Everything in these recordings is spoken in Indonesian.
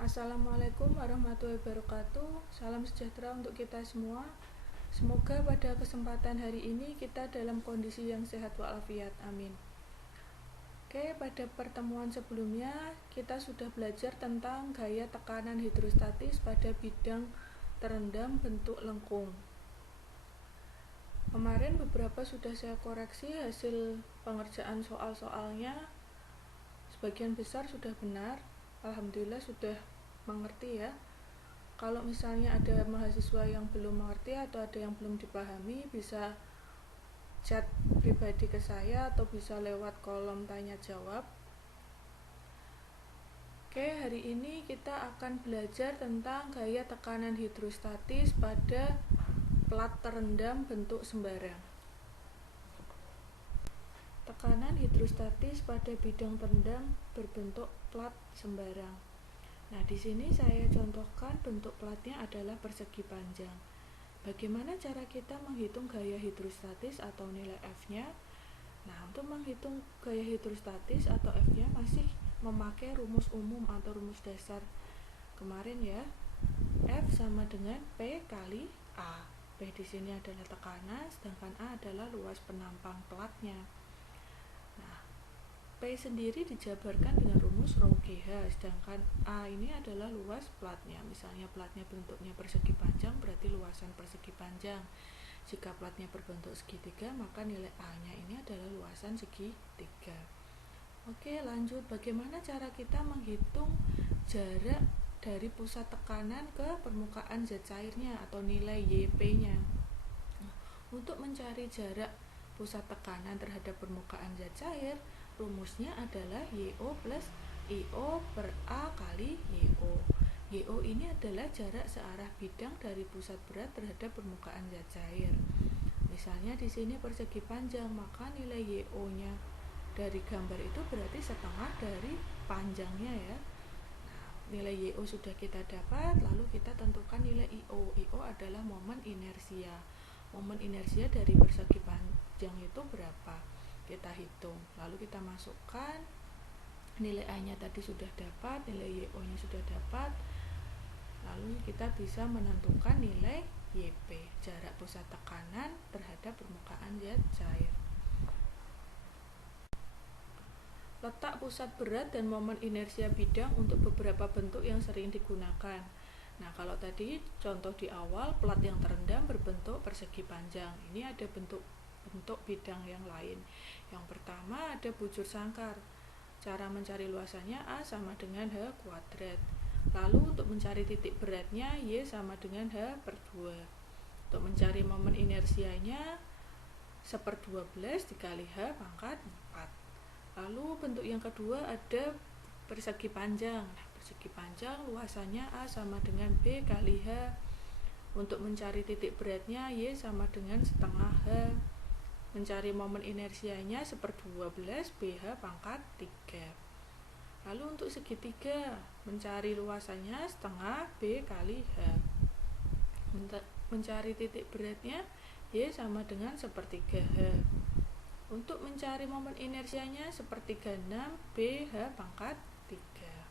Assalamualaikum warahmatullahi wabarakatuh. Salam sejahtera untuk kita semua. Semoga pada kesempatan hari ini kita dalam kondisi yang sehat walafiat. Amin. Oke, pada pertemuan sebelumnya kita sudah belajar tentang gaya tekanan hidrostatis pada bidang terendam bentuk lengkung. Kemarin beberapa sudah saya koreksi hasil pengerjaan soal-soalnya. Sebagian besar sudah benar. Alhamdulillah sudah mengerti ya. Kalau misalnya ada mahasiswa yang belum mengerti atau ada yang belum dipahami, bisa chat pribadi ke saya atau bisa lewat kolom tanya jawab. Oke, hari ini kita akan belajar tentang gaya tekanan hidrostatis pada plat terendam bentuk sembarang. Tekanan hidrostatis pada bidang terendam berbentuk plat sembarang. Nah, di sini saya contohkan bentuk platnya adalah persegi panjang. Bagaimana cara kita menghitung gaya hidrostatis atau nilai F-nya? Nah, untuk menghitung gaya hidrostatis atau F-nya masih memakai rumus umum atau rumus dasar kemarin ya. F sama dengan P kali A. P di sini adalah tekanan, sedangkan A adalah luas penampang platnya. Nah, P sendiri dijabarkan dengan rumus rho GH, sedangkan A ini adalah luas platnya. Misalnya platnya bentuknya persegi panjang, berarti luasan persegi panjang. Jika platnya berbentuk segitiga, maka nilai A-nya ini adalah luasan segitiga. Oke, lanjut. Bagaimana cara kita menghitung jarak dari pusat tekanan ke permukaan zat cairnya atau nilai YP-nya? Untuk mencari jarak pusat tekanan terhadap permukaan zat cair, rumusnya adalah YO plus IO per A kali YO. YO ini adalah jarak searah bidang dari pusat berat terhadap permukaan zat cair. Misalnya di sini persegi panjang, maka nilai YO-nya dari gambar itu berarti setengah dari panjangnya ya. Nah, nilai YO sudah kita dapat, lalu kita tentukan nilai IO. IO adalah momen inersia. Momen inersia dari persegi panjang itu berapa? Kita hitung, lalu kita masukkan nilai A-nya tadi sudah dapat, nilai YO-nya sudah dapat, lalu kita bisa menentukan nilai YP, jarak pusat tekanan terhadap permukaan zat cair. Letak pusat berat dan momen inersia bidang untuk beberapa bentuk yang sering digunakan. Nah, kalau tadi contoh di awal, plat yang terendam berbentuk persegi panjang. Ini ada bentuk bidang yang lain. Yang pertama ada bujur sangkar. Cara mencari luasannya A sama dengan H kuadrat. Lalu untuk mencari titik beratnya Y sama dengan H per 2. Untuk mencari momen inersianya 1/12 dikali H pangkat 4. Lalu bentuk yang kedua ada persegi panjang. Nah, persegi panjang luasannya A sama dengan B kali H. Untuk mencari titik beratnya Y sama dengan setengah H. Mencari momen inersianya 1/12 BH pangkat 3. Lalu untuk segitiga, mencari luasannya setengah B kali H. Mencari titik beratnya Y sama dengan 1/3 H. Untuk mencari momen inersianya 1/6 BH pangkat 3.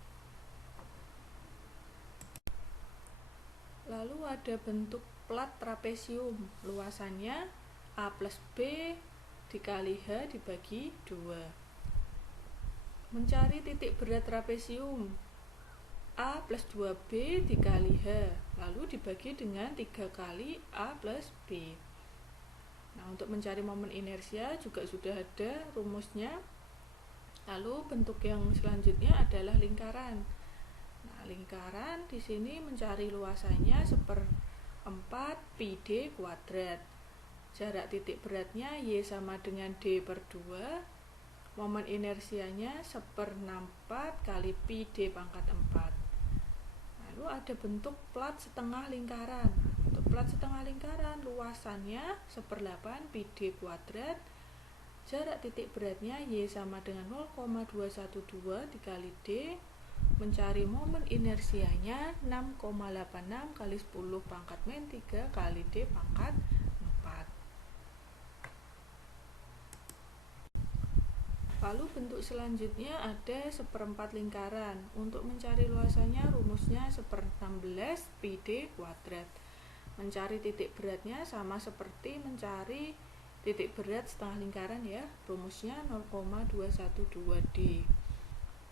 Lalu ada bentuk plat trapesium. Luasannya A plus B dikali H dibagi 2. Mencari titik berat trapesium, A plus 2B dikali H, lalu dibagi dengan 3 kali A plus B. Nah, untuk mencari momen inersia juga sudah ada rumusnya. Lalu bentuk yang selanjutnya adalah lingkaran. Nah, lingkaran di sini mencari luasannya 1/4 pi D kuadrat. Jarak titik beratnya Y sama dengan D per 2. Momen inersianya 1/64 kali pi D pangkat 4. Lalu ada bentuk plat setengah lingkaran. Untuk plat setengah lingkaran, luasannya 1/8 pi D kuadrat. Jarak titik beratnya Y sama dengan 0,212 dikali D. Mencari momen inersianya 6,86 kali 10 pangkat min 3 kali D pangkat 4. Lalu bentuk selanjutnya ada seperempat lingkaran. Untuk mencari luasannya rumusnya 1/16 pi d kuadrat. Mencari titik beratnya sama seperti mencari titik berat setengah lingkaran ya. Rumusnya 0,212 d.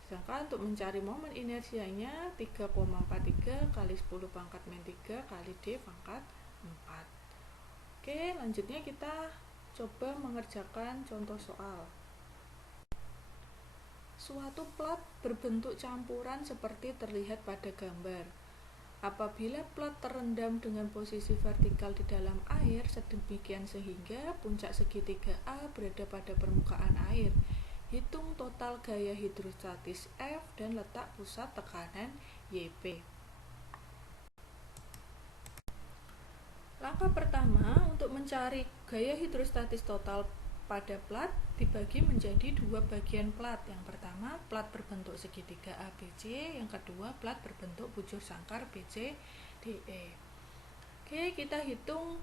Sedangkan untuk mencari momen inersianya 3,43 kali 10 pangkat min 3 kali d pangkat 4. Oke, lanjutnya kita coba mengerjakan contoh soal. Suatu plat berbentuk campuran seperti terlihat pada gambar. Apabila plat terendam dengan posisi vertikal di dalam air sedemikian sehingga puncak segitiga A berada pada permukaan air, hitung total gaya hidrostatis F dan letak pusat tekanan YP. Langkah pertama untuk mencari gaya hidrostatis total pada plat dibagi menjadi dua bagian plat. Yang pertama plat berbentuk segitiga ABC, yang kedua plat berbentuk bujur sangkar BCDE. Oke, kita hitung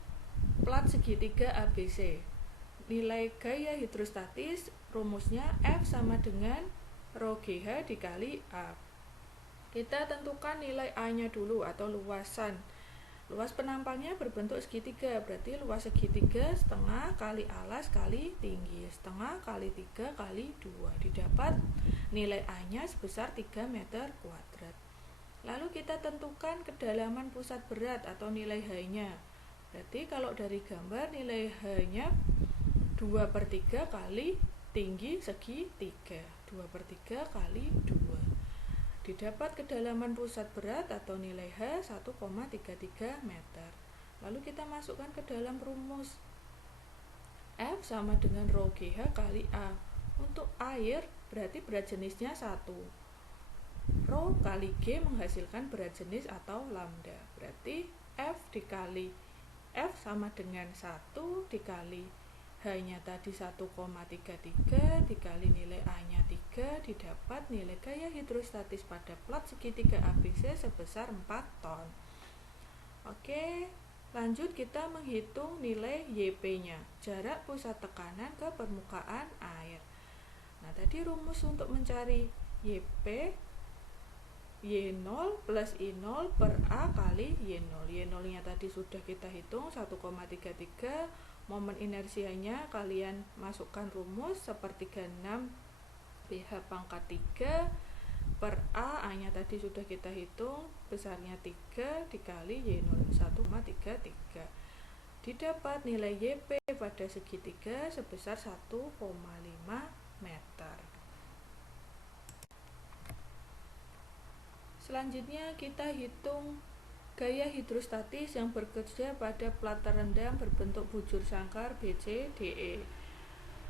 plat segitiga ABC. Nilai gaya hidrostatis rumusnya F sama dengan rho GH dikali A. Kita tentukan nilai A-nya dulu atau luasan. Luas penampangnya berbentuk segitiga, berarti luas segitiga setengah kali alas kali tinggi, setengah kali 3 kali 2. Didapat nilai A-nya sebesar 3 meter kuadrat. Lalu kita tentukan kedalaman pusat berat atau nilai H-nya. Berarti kalau dari gambar nilai H-nya 2/3 kali tinggi segi 3. 2/3 kali 2. Didapat kedalaman pusat berat atau nilai H 1,33 meter. Lalu kita masukkan ke dalam rumus. F sama dengan rho GH kali A. Untuk air berarti berat jenisnya 1. Rho kali G menghasilkan berat jenis atau lambda. Berarti F dikali F sama dengan 1 dikali H-nya tadi 1,33 dikali nilai A-nya 3, didapat nilai gaya hidrostatis pada plat segitiga ABC sebesar 4 ton. Oke, lanjut kita menghitung nilai YP-nya, jarak pusat tekanan ke permukaan air. Nah, tadi rumus untuk mencari YP Y0 plus I0 per A kali Y0. Y0-nya tadi sudah kita hitung 1,33. Momen inersianya kalian masukkan rumus 1/36 BH pangkat 3 per A. A-nya tadi sudah kita hitung besarnya 3 dikali Y0 1,33. Didapat nilai YP pada segitiga sebesar 1,5 meter. Selanjutnya kita hitung gaya hidrostatis yang bekerja pada plat terendam berbentuk bujur sangkar BCDE.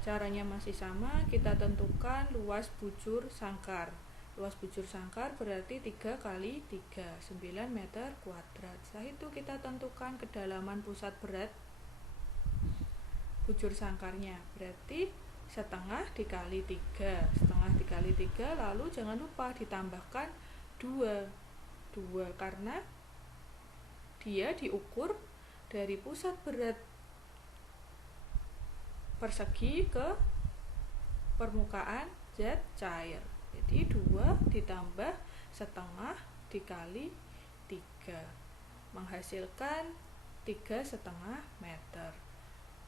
Caranya masih sama, kita tentukan luas bujur sangkar. Luas bujur sangkar berarti 3 kali 3, 9 meter kuadrat. Setelah itu kita tentukan kedalaman pusat berat bujur sangkarnya, berarti setengah dikali 3. Setengah dikali 3, lalu jangan lupa ditambahkan 2 karena dia diukur dari pusat berat persegi ke permukaan zat cair. Jadi 2 ditambah setengah dikali 3 menghasilkan 3,5 meter.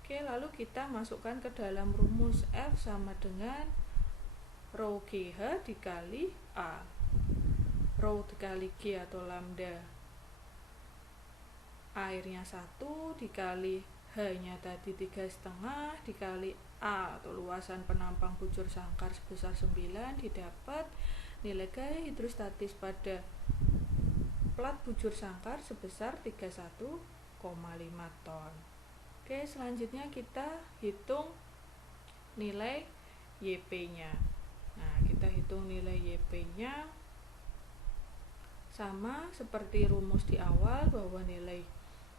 Oke, lalu kita masukkan ke dalam rumus F sama dengan rho GH dikali A. Rho dikali G atau lambda airnya 1 dikali H-nya tadi 3,5 dikali A atau luasan penampang bujur sangkar sebesar 9, didapat nilai gaya hidrostatis pada plat bujur sangkar sebesar 31,5 ton. Oke, selanjutnya kita hitung nilai YP-nya. Nah, kita hitung nilai YP-nya sama seperti rumus di awal bahwa nilai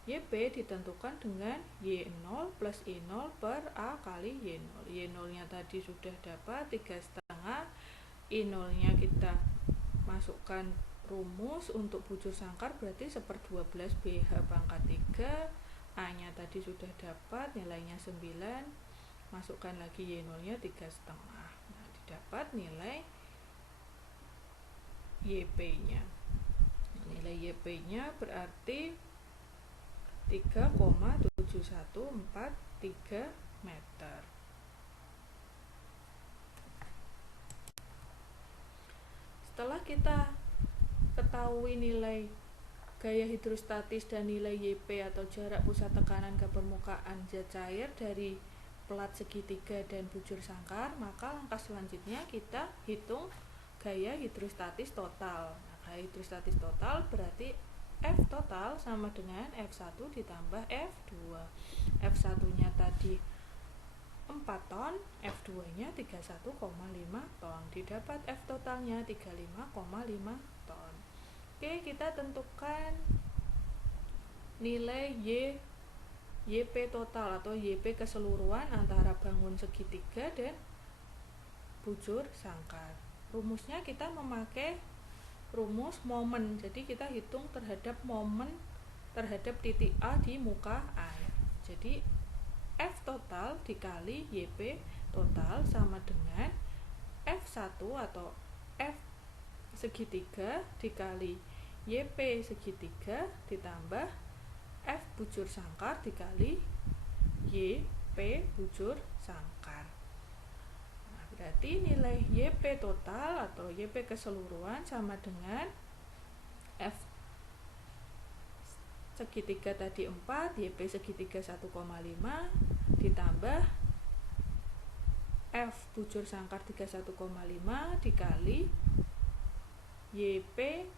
YP ditentukan dengan Y0 plus I0 per A kali Y0. Y0-nya tadi sudah dapat 3,5. I0-nya kita masukkan rumus untuk bujur sangkar berarti 1/12 BH pangkat 3. A-nya tadi sudah dapat nilainya 9. Masukkan lagi Y0-nya 3,5. Nah, dapat nilai YP-nya. Nilai YP-nya berarti 3,7143 meter. Setelah kita ketahui nilai gaya hidrostatis dan nilai YP atau jarak pusat tekanan ke permukaan zat cair dari plat segitiga dan bujur sangkar, maka langkah selanjutnya kita hitung gaya hidrostatis total. Nah, gaya hidrostatis total berarti F total sama dengan F1 ditambah F2. F1-nya tadi 4 ton, F2-nya 31,5 ton. Didapat F totalnya 35,5 ton. Oke, kita tentukan nilai YP total atau YP keseluruhan antara bangun segitiga dan bujur sangkar. Rumusnya kita memakai rumus momen. Jadi kita hitung terhadap momen terhadap titik A di muka air. Jadi F total dikali YP total sama dengan F1 atau F segitiga dikali YP segitiga ditambah F bujur sangkar dikali YP bujur sangkar. Nah, berarti nilai YP total atau YP keseluruhan sama dengan F segitiga tadi 4, YP segitiga 1,5 ditambah F bujur sangkar 31,5 dikali YP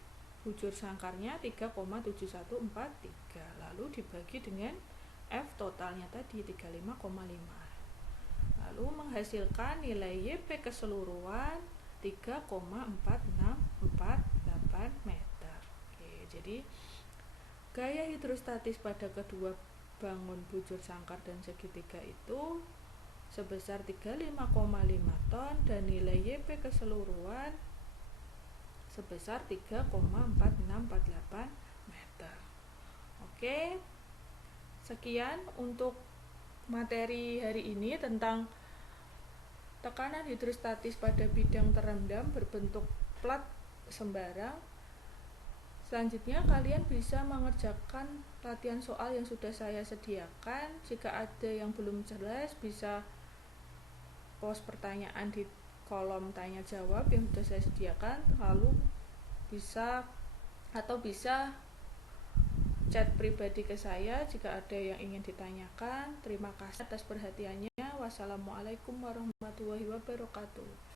bujur sangkarnya 3,7143, lalu dibagi dengan F totalnya tadi 35,5, lalu menghasilkan nilai YP keseluruhan 3,4648 meter. Oke, jadi gaya hidrostatis pada kedua bangun bujur sangkar dan segitiga itu sebesar 35,5 ton dan nilai YP keseluruhan sebesar 3,4648 meter. Oke, sekian untuk materi hari ini tentang tekanan hidrostatis pada bidang terendam berbentuk plat sembarang. Selanjutnya kalian bisa mengerjakan latihan soal yang sudah saya sediakan. Jika ada yang belum jelas bisa post pertanyaan di kolom tanya jawab yang sudah saya sediakan, lalu bisa chat pribadi ke saya jika ada yang ingin ditanyakan. Terima kasih atas perhatiannya. Wassalamualaikum warahmatullahi wabarakatuh.